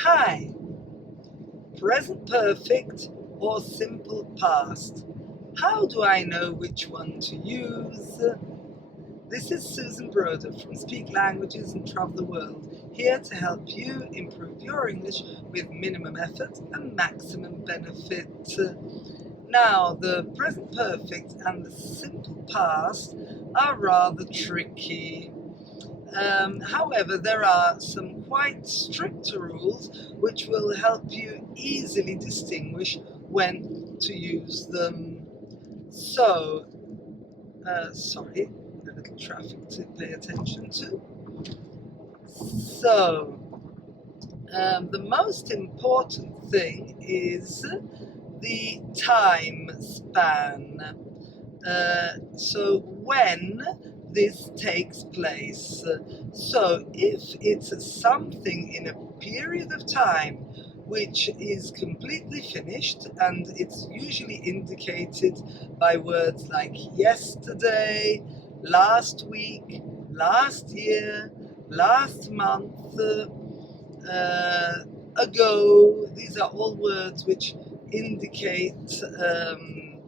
Hi, present perfect or simple past? How do I know which one to use? This is Susan Broder from Speak Languages and Travel the World, here to help you improve your English with minimum effort and maximum benefit. Now, the present perfect and the simple past are rather tricky. However, there are some quite strict rules which will help you easily distinguish when to use them. So, sorry, a little traffic to pay attention to. So, the most important thing is the time span. So when this takes place. So if it's something in a period of time which is completely finished, and it's usually indicated by words like yesterday, last week, last year, last month, ago. These are all words which indicate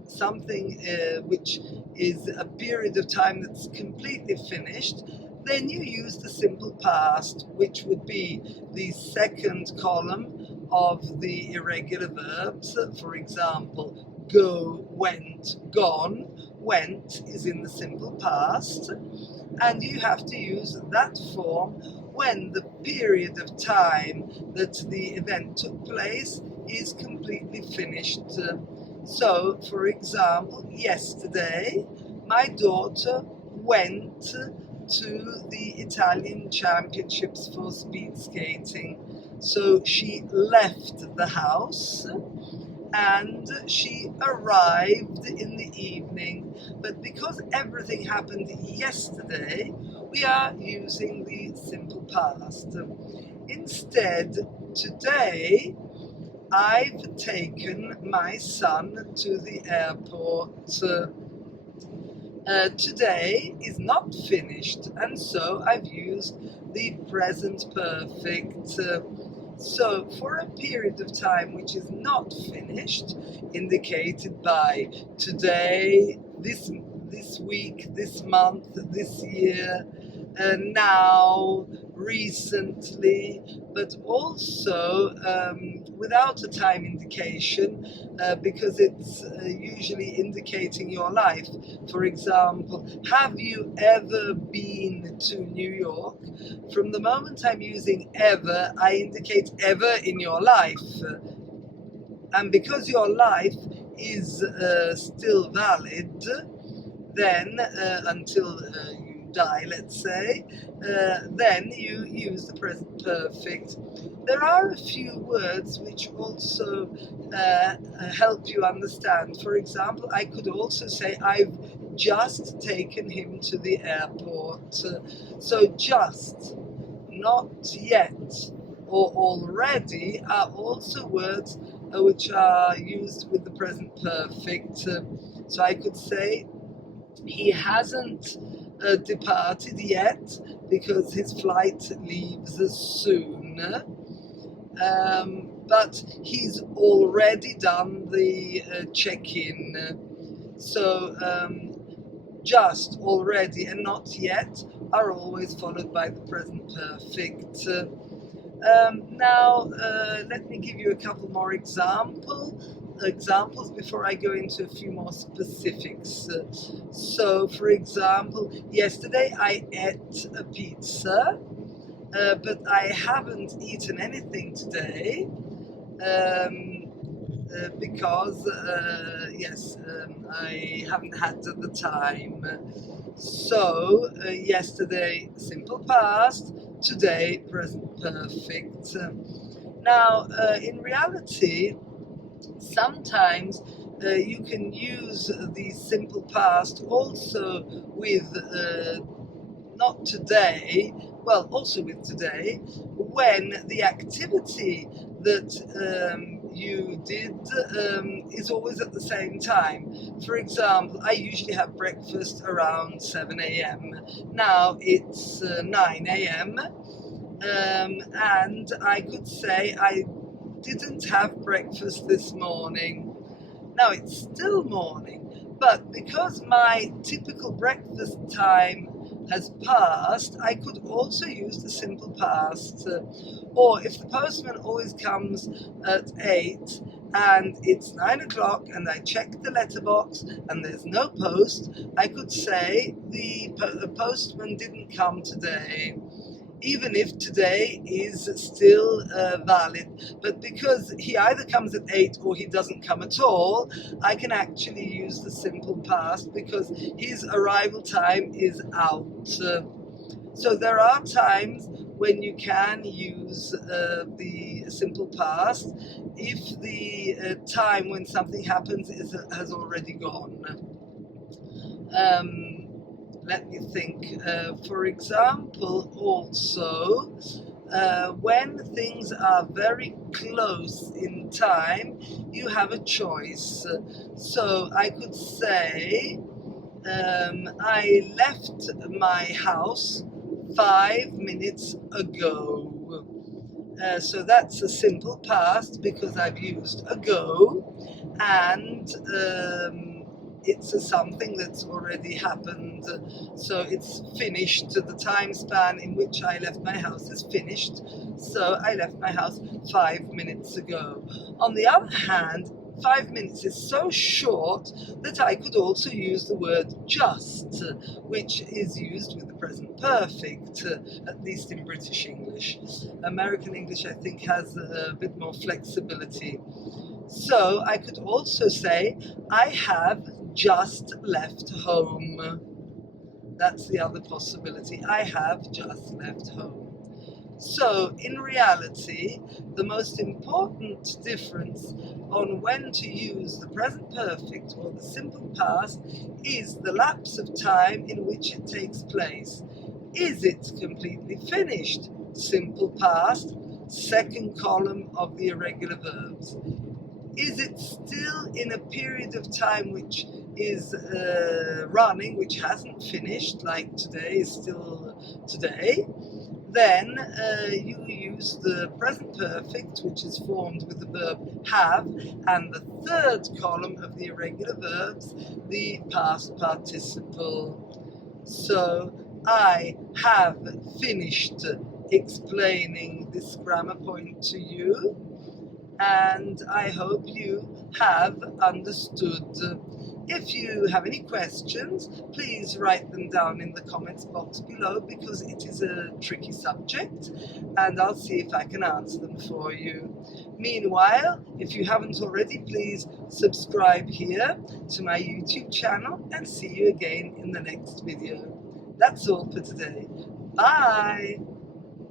something which is a period of time that's completely finished. Then you use the simple past, which would be the second column of the irregular verbs. For example, go, went, gone. Went is in the simple past, and you have to use that form when the period of time that the event took place is completely finished. So, for example, yesterday my daughter went to the Italian Championships for speed skating. So she left the house and she arrived in the evening. But because everything happened yesterday, we are using the simple past. Instead, today, I've taken my son to the airport. Today is not finished, and so I've used the present perfect. So for a period of time which is not finished, indicated by today, this week, this month, this year, now, recently, but also without a time indication, because it's usually indicating your life. For example, have you ever been to New York? From the moment I'm using ever, I indicate ever in your life. And because your life is still valid, then until you die, let's say, then you use the present perfect. There are a few words which also help you understand. For example, I could also say I've just taken him to the airport. So just, not yet, or already are also words which are used with the present perfect. So I could say he hasn't departed yet because his flight leaves soon, but he's already done the check-in. So just, already, and not yet are always followed by the present perfect. Now, let me give you a couple more examples before I go into a few more specifics. So, for example, yesterday I ate a pizza, but I haven't eaten anything today. Because I haven't had the time. So yesterday simple past, today present perfect. Now in reality, sometimes you can use the simple past also with not today, well, also with today, when the activity that you did is always at the same time. For example, I usually have breakfast around 7 a.m. Now it's 9 a.m. and I could say I didn't have breakfast this morning. Now it's still morning, but because my typical breakfast time has passed, I could also use the simple past. Or if the postman always comes at 8 and it's 9 o'clock and I check the letterbox and there's no post, I could say the postman didn't come today, even if today is still valid. But because he either comes at 8 or he doesn't come at all, I can actually use the simple past because his arrival time is out. So there are times when you can use the simple past if the time when something happens has already gone. Let me think. For example, also, when things are very close in time, you have a choice. So I could say, I left my house 5 minutes ago. So that's a simple past because I've used ago, and it's something that's already happened, so it's finished. The time span in which I left my house is finished, so I left my house 5 minutes ago. On the other hand, 5 minutes is so short that I could also use the word just, which is used with the present perfect, at least in British English. American English, I think, has a bit more flexibility. So I could also say, I have just left home. That's the other possibility. I have just left home. So in reality, the most important difference on when to use the present perfect or the simple past is the lapse of time in which it takes place. Is it completely finished? Simple past, second column of the irregular verbs. Is it still in a period of time which is running, which hasn't finished, like today is still today? Then you use the present perfect, which is formed with the verb have, and the third column of the irregular verbs, the past participle. So I have finished explaining this grammar point to you, and I hope you have understood. If you have any questions, please write them down in the comments box below, because it is a tricky subject and I'll see if I can answer them for you. Meanwhile, if you haven't already, please subscribe here to my YouTube channel, and see you again in the next video. That's all for today. Bye!